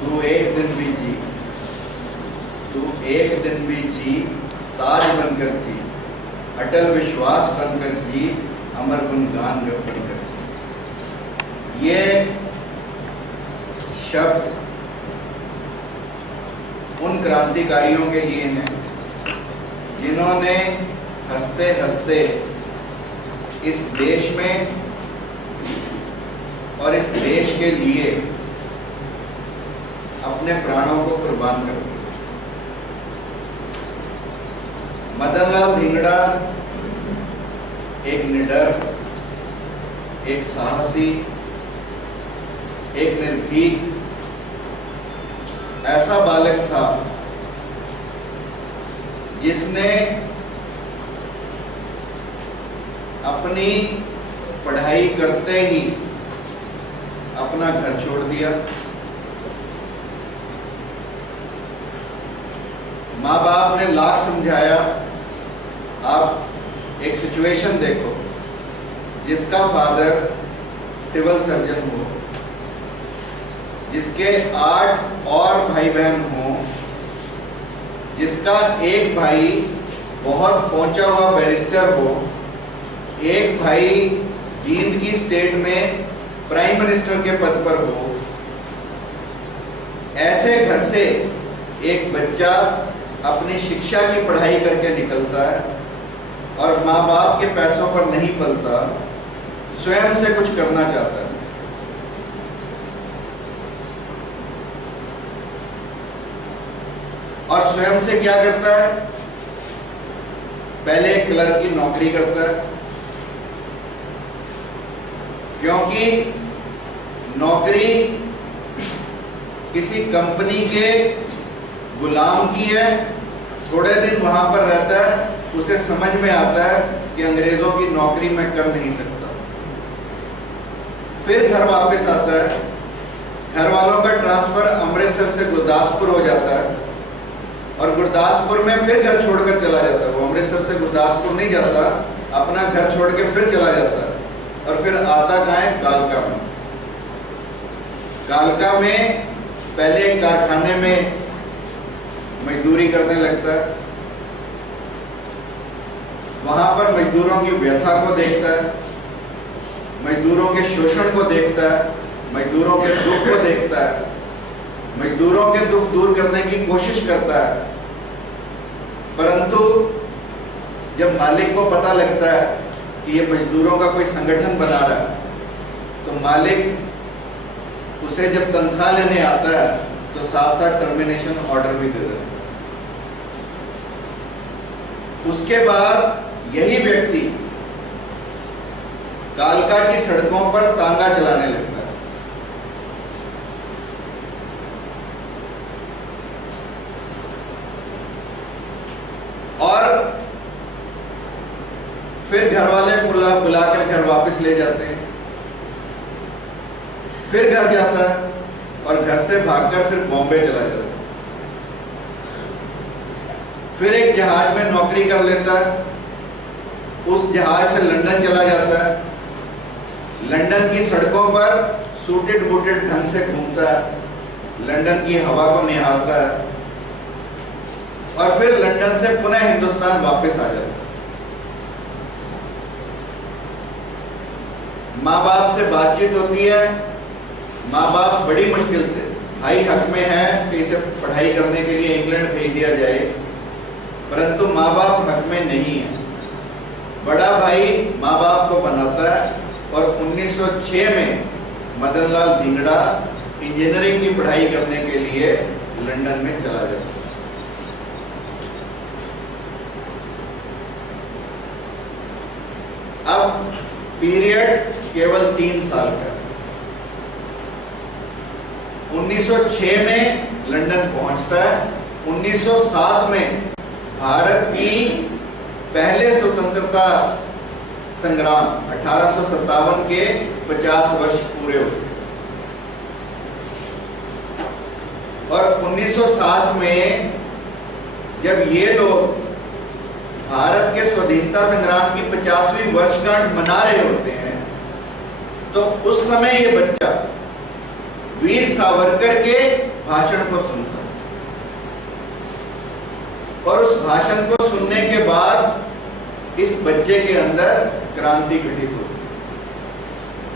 तू एक दिन भी जी, तू एक दिन भी जी, ताज बनकर जी, अटल विश्वास बनकर जी, अमर गुणगान बनकर जी। ये शब्द उन क्रांतिकारियों के लिए हैं जिन्होंने हंसते हंसते इस देश में और इस देश के लिए अपने प्राणों को कुर्बान कर दिया। मदन लाल धिंगड़ा एक निडर, एक साहसी, एक निर्भीक ऐसा बालक था जिसने अपनी पढ़ाई करते ही अपना घर छोड़ दिया। माँ बाप ने लाख समझाया। आप एक सिचुएशन देखो, जिसका फादर सिविल सर्जन हो, जिसके 8 और भाई बहन हों, जिसका एक भाई बहुत पहुंचा हुआ बैरिस्टर हो, एक भाई जींद की स्टेट में प्राइम मिनिस्टर के पद पर हो, ऐसे घर से एक बच्चा अपनी शिक्षा की पढ़ाई करके निकलता है और माँ बाप के पैसों पर नहीं पलता, स्वयं से कुछ करना चाहता है। और स्वयं से क्या करता है? पहले एक क्लर्क की नौकरी करता है, क्योंकि नौकरी किसी कंपनी के गुलाम की है। थोड़े दिन वहां पर रहता है, उसे समझ में आता है कि अंग्रेजों की नौकरी मैं कर नहीं सकता। फिर घर वापस आता है, घर वालों का ट्रांसफर अमृतसर से गुरदासपुर हो जाता है और गुरदासपुर में फिर घर छोड़कर चला जाता है। वो अमृतसर से गुरदासपुर नहीं जाता, अपना घर छोड़ के फिर चला जाता है और फिर आता कहाँ है? कालका में। कालका में पहले एक कारखाने में मजदूरी करने लगता है। वहां पर मजदूरों की व्यथा को देखता है, मजदूरों के शोषण को देखता है, मजदूरों के दुख को देखता है, मजदूरों के दुख दूर करने की कोशिश करता है। परंतु जब मालिक को पता लगता है कि ये मजदूरों का कोई संगठन बना रहा है, तो मालिक उसे जब तनख्वाह लेने आता है तो साथ साथ टर्मिनेशन ऑर्डर भी दे देता है। उसके बाद यही व्यक्ति कालका की सड़कों पर तांगा चलाने लगता है। और फिर घर वाले बुलाकर घर वापस ले जाते हैं। फिर घर जाता है और घर से भागकर फिर बॉम्बे चला जाता है। फिर एक जहाज में नौकरी कर लेता है, उस जहाज से लंदन चला जाता है। लंदन की सड़कों पर सूटेड बूटेड ढंग से घूमता है, लंदन की हवा को निहारता है और फिर लंदन से पुनः हिंदुस्तान वापस आ जाता है। माँ बाप से बातचीत होती है। माँ बाप बड़ी मुश्किल से, भाई हक में है कि इसे पढ़ाई करने के लिए इंग्लैंड भेज दिया जाए, परंतु माँ बाप हक में नहीं है। बड़ा भाई माँ बाप को बनाता है और 1906 में मदन लाल धिंगड़ा इंजीनियरिंग की पढ़ाई करने के लिए लंदन में चला जाता है। अब पीरियड केवल 3 साल का। 1906 में लंदन पहुंचता है। 1907 में भारत की पहले स्वतंत्रता संग्राम 1857 के 50 वर्ष पूरे हुए और 1907 में जब ये लोग भारत के स्वाधीनता संग्राम की 50वीं वर्षगांठ मना रहे होते हैं, तो उस समय ये बच्चा वीर सावरकर के भाषण को सुनता, और उस भाषण को सुनने के बाद इस बच्चे के अंदर क्रांति घटित होती,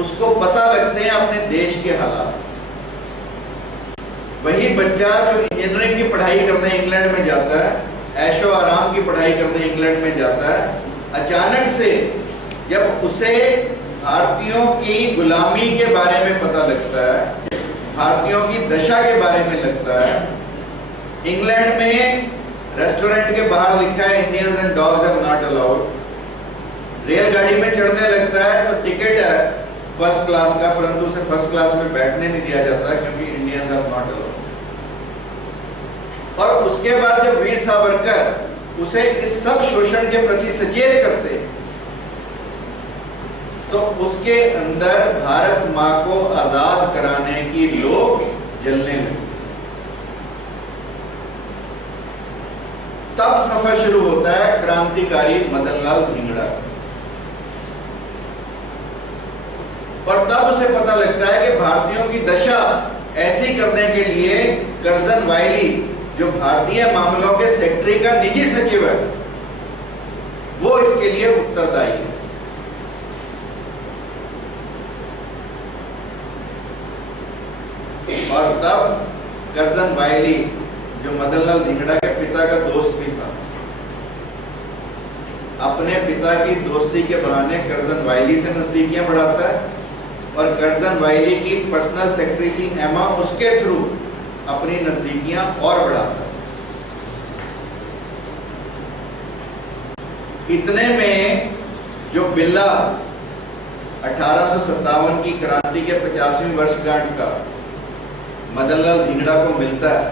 उसको पता लगते हैं अपने देश के हालात। वही बच्चा जो इंजीनियरिंग की पढ़ाई करने इंग्लैंड में जाता है, ऐशो आराम की पढ़ाई करने इंग्लैंड में जाता है, अचानक से जब उसे भारतीयों की गुलामी के बारे में पता लगता है, भारतीयों की दशा के बारे में लगता है, इंग्लैंड में रेस्टोरेंट के बाहर लिखा है Indians and dogs are not allowed, रेलगाड़ी में चढ़ने लगता है तो टिकट है फर्स्ट क्लास का, परंतु उसे फर्स्ट क्लास में बैठने नहीं दिया जाता क्योंकि इंडियंस आर नॉट अलाउड। और उसके बाद जब वीर सावरकर उसे इस सब शोषण के प्रति सचेत करते, तो उसके अंदर भारत मां को आजाद कराने की लोग जलने लगे। तब सफर शुरू होता है क्रांतिकारी मदनलाल धिंगड़ा, और तब उसे पता लगता है कि भारतीयों की दशा ऐसी करने के लिए कर्जन वायली, जो भारतीय मामलों के सेक्रेटरी का निजी सचिव है, वो इसके लिए उत्तरदायी है। और तब कर्जन वायली, जो मदनलाल धिंगड़ा के पिता का दोस्त भी था, अपने पिता की दोस्ती के बहाने कर्जन वायली से नजदीकियां बढ़ाता है, और कर्जन वायली की पर्सनल सेक्रेटरी थी एमा, उसके थ्रू अपनी नजदीकियां और बढ़ाता है। इतने में जो बिल्ला 1857 की क्रांति के 50वीं वर्षगांठ का मदनलाल धिंगड़ा को मिलता है,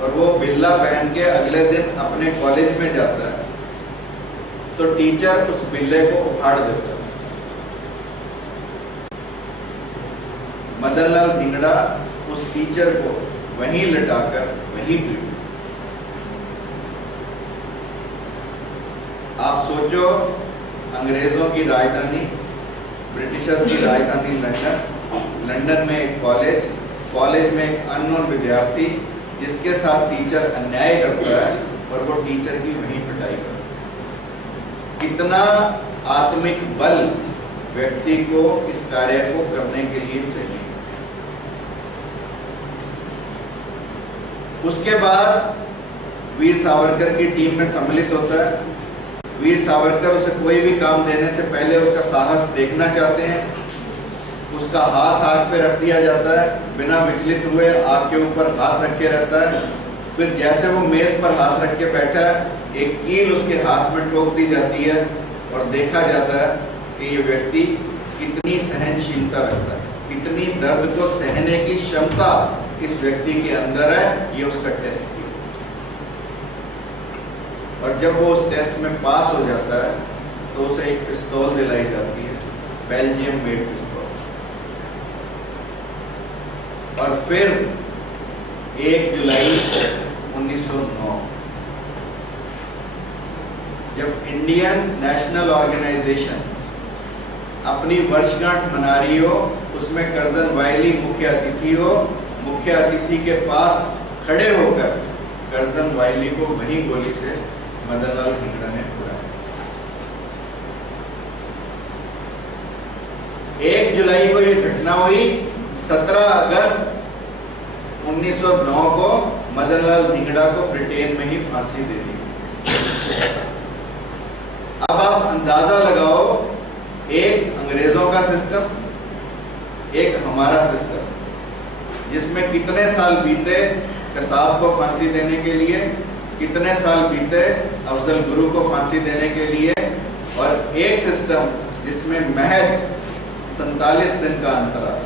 और वो बिल्ला पहन के अगले दिन अपने कॉलेज में जाता है, तो टीचर उस बिल्ले को उखाड़ देता है। मदनलाल धिंगड़ा उस टीचर को वहीं लटाकर वहीं पीटा। आप सोचो, अंग्रेजों की राजधानी, ब्रिटिशर्स की राजधानी लंदन, लंदन में एक कॉलेज में एक अननोन विद्यार्थी जिसके साथ टीचर अन्याय करता है, और वो टीचर की वहीं पिटाई करता है। कितना आत्मिक बल व्यक्ति को इस कार्य को करने के लिए चाहिए। उसके बाद वीर सावरकर की टीम में सम्मिलित होता है। वीर सावरकर उसे कोई भी काम देने से पहले उसका साहस देखना चाहते हैं। उसका हाथ आग पे रख दिया जाता है, बिना विचलित हुए आग के ऊपर हाथ रखे रहता है। फिर जैसे वो मेज पर हाथ रख के बैठा है, एक कील उसके हाथ में ठोक दी जाती है, और देखा जाता है कि ये व्यक्ति कितनी सहनशीलता रखता है, कितनी दर्द को सहने की क्षमता इस व्यक्ति के अंदर है। ये उसका टेस्ट किया, और जब वो उस टेस्ट में पास हो जाता है तो उसे एक पिस्तौल दिलाई जाती है, बेल्जियम मेड पिस्तौल। और फिर 1 जुलाई 1909 जब इंडियन नेशनल ऑर्गेनाइजेशन अपनी वर्षगांठ मना रही हो, उसमें कर्जन वायली मुख्य अतिथि हो, मुख्य अतिथि के पास खड़े होकर कर्जन वायली को वही गोली से मदनलाल धिंगड़ा ने उड़ाया। 1 जुलाई को यह घटना हुई। 17 अगस्त 1909 को मदनलाल धिंगड़ा को ब्रिटेन में ही फांसी दे दी। अब आप अंदाजा लगाओ, एक अंग्रेजों का सिस्टम, एक हमारा सिस्टम, जिसमें कितने साल बीते कसाब को फांसी देने के लिए, कितने साल बीते अफजल गुरु को फांसी देने के लिए, और एक सिस्टम जिसमें महज 47 दिन का अंतर है।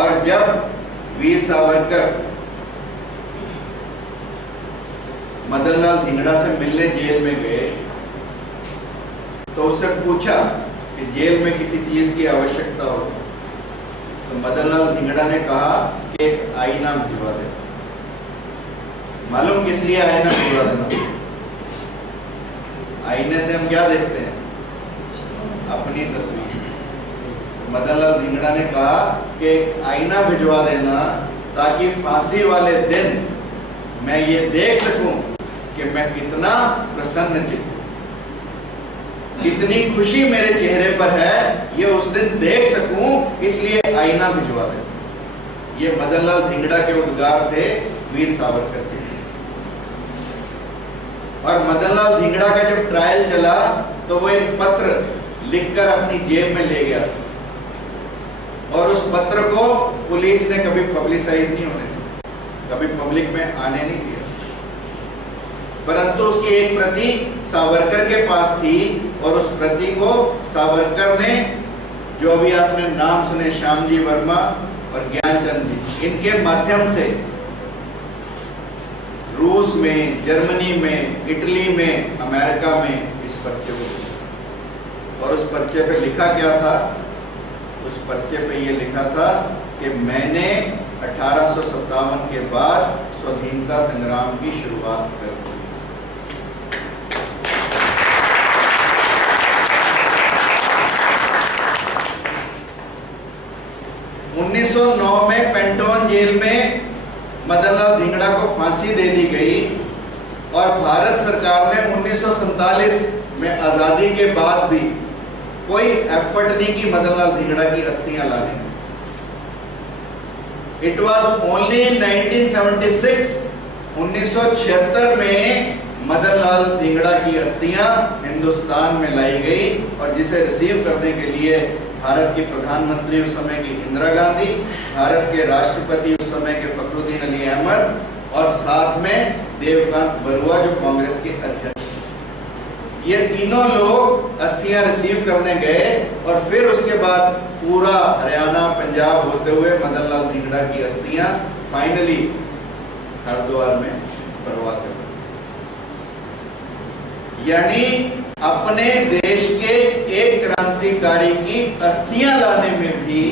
और जब वीर सावरकर मदनलाल धिंगड़ा से मिलने जेल में गए, तो उससे पूछा कि जेल में किसी चीज की आवश्यकता हो, तो मदनलाल धिंगड़ा ने कहा कि एक आईना भिजवा दे। मालूम किस लिए आईना भिजवा देना? आईने से हम क्या देखते हैं? अपनी तस्वीर। मदनलाल धिंगड़ा ने कहा कि एक आईना भिजवा देना ताकि फांसी वाले दिन मैं ये देख सकूं कि मैं कितना प्रसन्न चित्त हूं, कितनी खुशी मेरे चेहरे पर है, ये उस दिन देख सकूं, इसलिए आईना भिजवा देना। ये मदनलाल धिंगड़ा के उद्गार थे वीर सावरकर के। और मदनलाल धिंगड़ा का जब ट्रायल चला तो वो एक पत्र लिखकर अपनी जेब में ले गया और उस पत्र को पुलिस ने कभी पब्लिसाइज नहीं होने दिया, कभी पब्लिक में आने नहीं दिया, परंतु उसकी एक प्रति सावरकर के पास थी और उस प्रति को सावरकर ने, जो अभी आपने नाम सुने, श्यामजी वर्मा और ज्ञानचंद जी, इनके माध्यम से रूस में, जर्मनी में, इटली में, अमेरिका में इस पर्चे को, और उस पर्चे पे लिखा क्या था? उस पर्चे पे ये लिखा था कि मैंने 1857 के बाद स्वाधीनता संग्राम की शुरुआत कर दी। उन्नीस 1909 में पेंटोन जेल में मदनलाल धिंगड़ा को फांसी दे दी गई और भारत सरकार ने 1947 में आजादी के बाद भी कोई एफर्ट नहीं की मदनलाल धिंगड़ा की अस्थियां लाने। इट वॉज ओनली इन 1976, 1976 में मदनलाल धिंगड़ा की अस्थियां हिंदुस्तान में लाई गई और जिसे रिसीव करने के लिए भारत की प्रधानमंत्री उस समय की इंदिरा गांधी, भारत के राष्ट्रपति उस समय के फखरुद्दीन अली अहमद और साथ में देवकांत बरुआ जो कांग्रेस के अध्यक्ष थे, ये तीनों लोग अस्थियां रिसीव करने गए और फिर उसके बाद पूरा हरियाणा, पंजाब होते हुए मदनलाल धिंगड़ा की अस्थियां फाइनली हरिद्वार में बरवा कर, यानी अपने देश के एक क्रांतिकारी की अस्थियां लाने में भी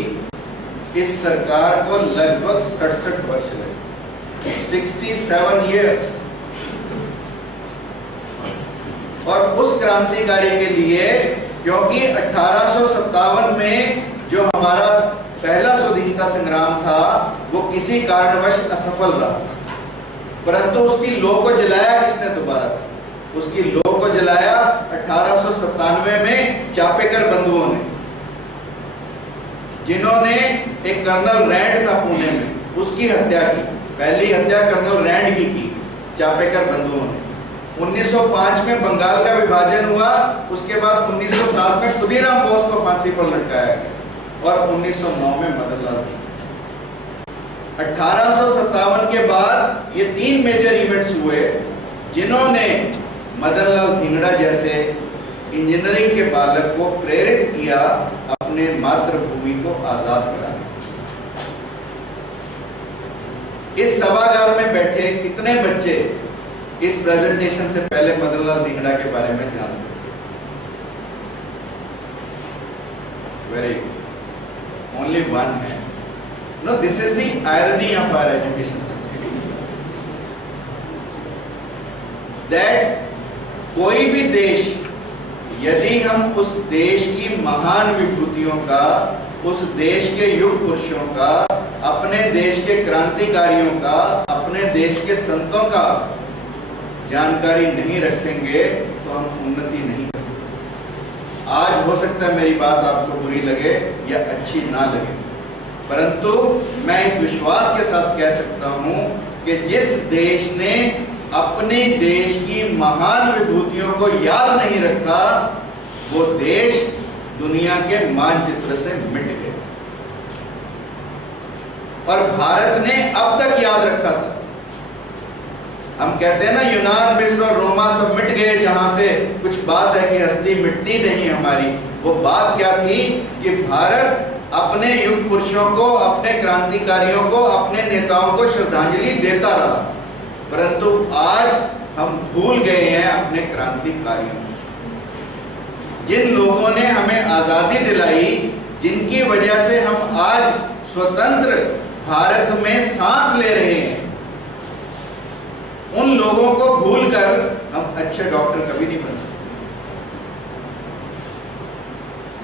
इस सरकार को लगभग 67 वर्ष लगे, 67 इयर्स। और उस क्रांतिकारी के लिए, क्योंकि 1857 में जो हमारा पहला स्वाधीनता संग्राम था वो किसी कारणवश असफल रहा, परंतु उसकी लौ को जलाया किसने दोबारा से? उसकी लौ को जलाया 1897 में चापेकर बंधुओं ने, जिन्होंने एक कर्नल रैंड था पुणे में, उसकी हत्या की। पहली हत्या कर्नल रैंड की चापेकर बंधुओं ने। 1905 में बंगाल का विभाजन हुआ, उसके बाद 1907 में खुदीराम बोस को फांसी पर लटकाया गया और 1909 में मदनलाल धिंगड़ा। 1857 के बाद ये तीन मेजर इवेंट्स हुए जिन्होंने मदनलाल धिंगड़ा जैसे इंजीनियरिंग के बालक को प्रेरित किया अपने मातृभूमि को आजाद कराने। इस सभागार में बैठे कितने बच्चे इस प्रेजेंटेशन से पहले मदनलाल धिंगड़ा के बारे में जानते? वेरी गुड, ओनली वन है। No, this is the irony of our education system, that कोई भी देश, यदि हम उस देश की महान विभूतियों का, उस देश के युग पुरुषों का, अपने देश के क्रांतिकारियों का, अपने देश के संतों का जानकारी नहीं रखेंगे तो हम उन्नति नहीं कर सकते। आज हो सकता है मेरी बात आपको बुरी लगे या अच्छी ना लगे, परंतु मैं इस विश्वास के साथ कह सकता हूं कि जिस देश ने अपने देश की महान विभूतियों को याद नहीं रखा, वो देश दुनिया के मानचित्र से मिट गया। और भारत ने अब तक याद रखा था। हम कहते हैं ना, यूनान, मिस्र और रोमा सब मिट गए, जहां से कुछ बात है कि हस्ती मिटती नहीं हमारी। वो बात क्या थी कि भारत अपने युग पुरुषों को, अपने क्रांतिकारियों को, अपने नेताओं को श्रद्धांजलि देता रहा, परंतु आज हम भूल गए हैं अपने क्रांतिकारियों को, जिन लोगों ने हमें आजादी दिलाई, जिनकी वजह से हम आज स्वतंत्र भारत में सांस ले रहे हैं। उन लोगों को भूलकर हम अच्छे डॉक्टर कभी नहीं बन सकते।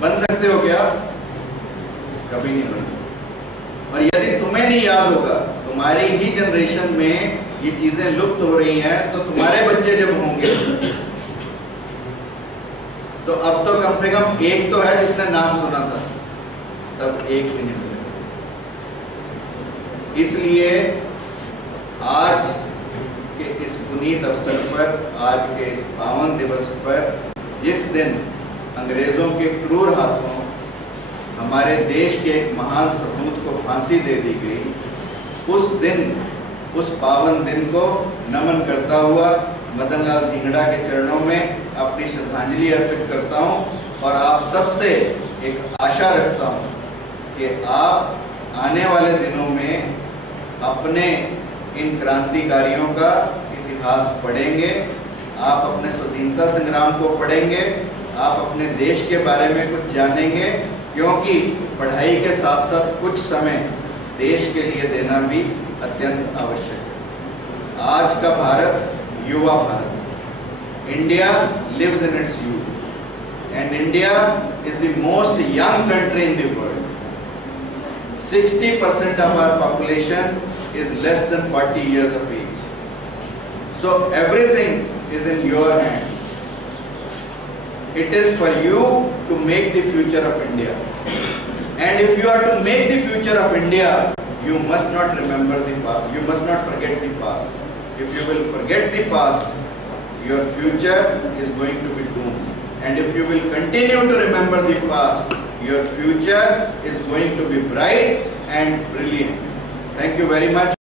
बन सकते हो क्या? कभी नहीं बन सकती। और यदि तुम्हें नहीं याद होगा, तुम्हारी ही जनरेशन में ये चीजें लुप्त हो रही हैं, तो तुम्हारे बच्चे जब होंगे तो अब तो कम से कम एक तो है जिसने नाम सुना था, तब एक भी नहीं मिलेगा। इसलिए आज के इस पुनीत अवसर पर, आज के इस पावन दिवस पर, जिस दिन अंग्रेजों के क्रूर हाथों हमारे देश के एक महान सपूत को फांसी दे दी गई, उस दिन, उस पावन दिन को नमन करता हुआ मदन लाल धिंगड़ा के चरणों में अपनी श्रद्धांजलि अर्पित करता हूं और आप सबसे एक आशा रखता हूं कि आप आने वाले दिनों में अपने इन क्रांतिकारियों का इतिहास पढ़ेंगे, आप अपने स्वतंत्रता संग्राम को पढ़ेंगे, आप अपने देश के बारे में कुछ जानेंगे, क्योंकि पढ़ाई के साथ साथ कुछ समय देश के लिए देना भी अत्यंत आवश्यक है। आज का भारत युवा Bharat, India lives in its youth and India is the most young country in the world. 60% of our population is less than 40 years of age. So everything is in your hands. It is for you to make the future of India. And if you are to make the future of India, you must not remember the past. You must not forget the past. If you will forget the past, your future is going to be doomed. And if you will continue to remember the past, your future is going to be bright and brilliant. Thank you very much.